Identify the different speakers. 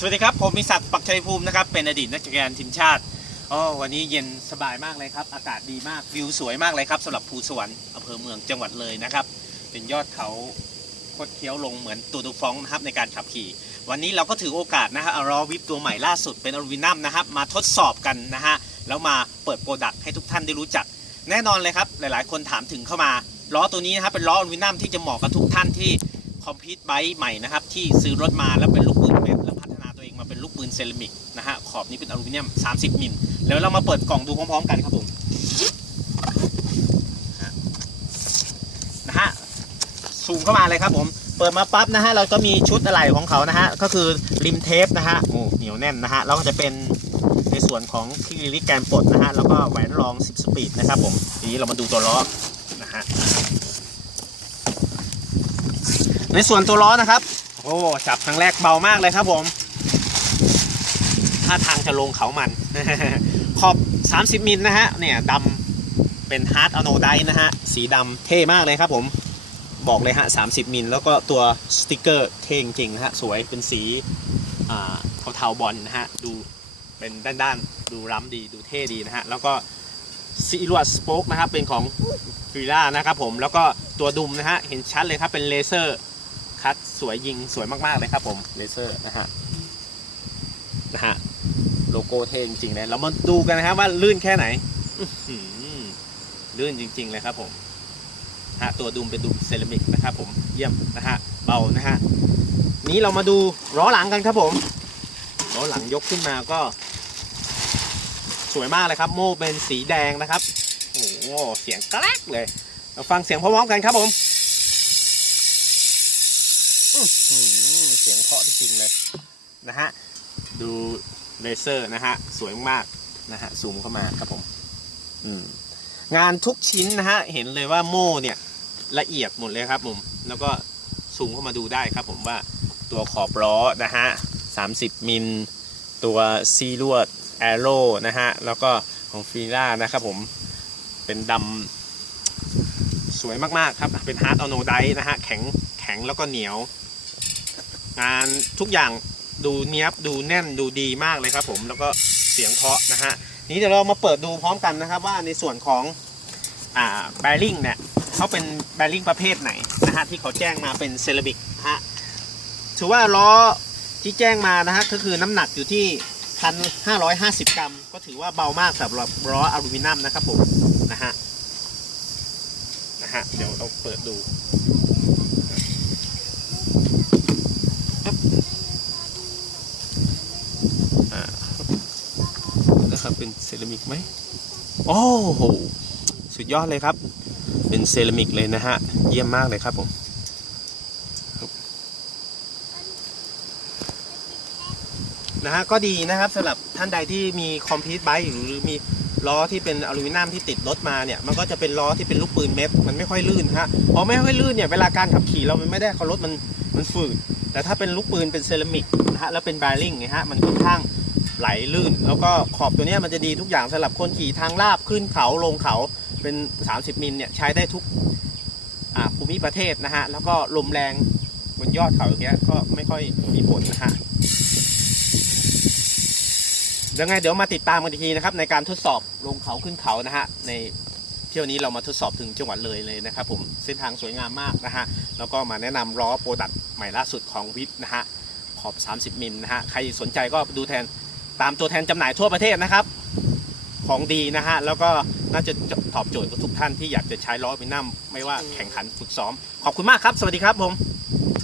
Speaker 1: สวัสดีครับ ผมมีศักดิ์ปักชัยภูมินะครับ เป็นอดีตนักจักรยานทีมชาติอ๋อวันนี้เย็นสบายมากเลยครับ อากาศดีมากวิวสวยมากเลยครับสำหรับภูสวรรค์อำเภอเมืองจังหวัดเลยนะครับ เป็นยอดเขาคดเคี้ยวลงเหมือนตูดูฟองนะครับในการขับขี่ วันนี้เราก็ถือโอกาสนะฮะเอาล้อวิปตัวใหม่ล่าสุดเป็นอลูมิเนียมนะครับ มาทดสอบกันนะฮะแล้วมาเปิดโปรดักต์ให้ทุกท่านได้รู้จัก แน่นอนเลยครับ หลายๆ คนถามถึงเข้ามาล้อตัวนี้นะครับเป็นล้ออลูมิเนียมที่จะเหมาะกับทุกท่านที่คอมพิวต์ไบค์ใหม่นะครับที่ซื้อรถมาแล้วเป็นลูก ปืนเซรามิกนะฮะขอบนี้เป็นอลูมิเนียม 30 มิลแล้วเรามาเปิดกล่องดูพร้อมๆกันครับผมนะฮะซูมเข้ามาเลยครับผมเปิดมาปั๊บนะฮะเราก็มีชุดอะไหล่ของเขานะฮะก็คือริมเทปนะฮะโอ้เหนียวแน่นนะฮะแล้วก็จะเป็นในส่วนของที่ลิกแกนปลดนะฮะแล้วก็แหวนรอง 10 สปีดนะครับผมทีนี้เรามาดูตัวล้อนะฮะในส่วนตัวล้อนะครับโอ้จับครั้งแรกเบามากเลยครับผม ท่าทางจะลงเขามัน ขอบ 30 มิลนะฮะ เนี่ยดำเป็นฮาร์ดอโนไดนะฮะ สีดำเท่มากเลยครับผม บอกเลยฮะ 30 มิล แล้วก็ตัวสติกเกอร์เท่จริงๆนะฮะ สวยเป็นสีอ่าเทาๆบอลนะฮะ ดูเป็นด้านๆ ดูล้ำดีดูเท่ดีนะฮะ แล้วก็ซีลวดสป็อกนะครับเป็นของฟิล่านะครับผมแล้วก็ตัวดุมนะฮะเห็นชัดเลยครับเป็นเลเซอร์คัดสวยยิงสวยมากๆเลยครับผมเลเซอร์นะฮะนะฮะ โลโก้เท่จริงๆเลยเรามาดูกันนะครับว่าลื่นแค่ไหนลื่นจริง ๆ เลยครับผมฮะตัวดุมเป็นดุมเซรามิกนะครับผมเยี่ยมนะฮะเบานะฮะนี้เรามาดูล้อหลังกันครับผมล้อหลังยกขึ้นมาก็ สวยมากเลยครับ โม่เป็นสีแดงนะครับโอ้โหเสียงแกรกเลย เราฟังเสียงพร้อมๆกันครับผมเสียงเพาะจริงๆเลยนะฮะดู เลเซอร์นะฮะ สวยมากๆนะฮะซูมเข้ามาครับผมอืมงานทุกชิ้นนะฮะ เห็นเลยว่าโม่เนี่ยละเอียดหมดเลยครับผม แล้วก็ซูมเข้ามาดูได้ครับผมว่าตัวขอบล้อนะฮะ 30 มิล ตัวซีลวดแอโร่นะฮะ แล้วก็ของฟีล่านะครับผม เป็นดำสวยมากๆครับ เป็นฮาร์ดอโนไดนะฮะ แข็งแข็งแล้วก็เหนียว งานทุกอย่าง ดูเนี้ยบดูแน่นดูดีมากเลยครับ ผมแล้วก็เสียงเพาะนะฮะนี้เดี๋ยวเรามาเปิดดูพร้อมกันนะครับ ว่าในส่วนของอ่าแบริ่งเนี่ยเขาเป็นแบริ่งประเภทไหนนะฮะที่เขาแจ้งมาเป็นเซรามิกนะฮะถือว่าล้อที่แจ้งมานะฮะก็คือน้ำหนักอยู่ที่1,550กรัม ก็ถือว่าเบามากสำหรับล้ออลูมิเนียมนะครับผมนะฮะนะฮะเดี๋ยวเราเปิดดูอ่า นะครับเป็นเซรามิกไหมโอ้โหสุดยอดเลยครับ เป็นเซรามิกเลยนะฮะ เยี่ยมมากเลยครับผมครับ นะฮะก็ดีนะครับสำหรับท่านใดที่มีคอมพิวต์ไบค์หรือมีล้อที่เป็นอลูมิเนียมที่ติดรถมาเนี่ยมันก็จะเป็นล้อที่เป็นลูกปืนเม็ดมันไม่ค่อยลื่นฮะพอไม่ค่อยลื่นเนี่ยเวลาการขับขี่เรามันไม่ได้เขารถมันมันฝืดแต่ถ้าเป็นลูกปืนเป็นเซรามิกนะฮะแล้วเป็นแบริ่งนะฮะมันค่อนข้างไหลลื่น แล้วก็ขอบตัวเนี้ยมันจะดีทุกอย่างสำหรับคนขี่ทางลาบขึ้นเขาลงเขาเป็น 30 มิลเนี่ยใช้ได้ทุกอาภูมิประเทศนะฮะแล้วก็ลมแรงบนยอดเขาอย่างเงี้ยก็ไม่ค่อยมีผลนะฮะ ยังไงเดี๋ยวมาติดตามกันอีกทีนะครับ ในการทดสอบลงเขาขึ้นเขานะฮะในเที่ยวนี้เรามาทดสอบถึงจังหวัดเลยเลยนะครับผมเส้นทางสวยงามมากนะฮะแล้วก็มาแนะนำล้อโปรดักต์ใหม่ล่าสุดของวิทนะฮะขอบ 30 มิลนะฮะใครสนใจก็ดูแทนตามตัวแทนจำหน่ายทั่วประเทศนะครับ ของดีนะฮะแล้วก็น่าจะตอบโจทย์กับทุกท่านที่อยากจะใช้ล้อวินัมไม่ว่าแข่งขันฝึกซ้อม ขอบคุณมากครับ สวัสดีครับผม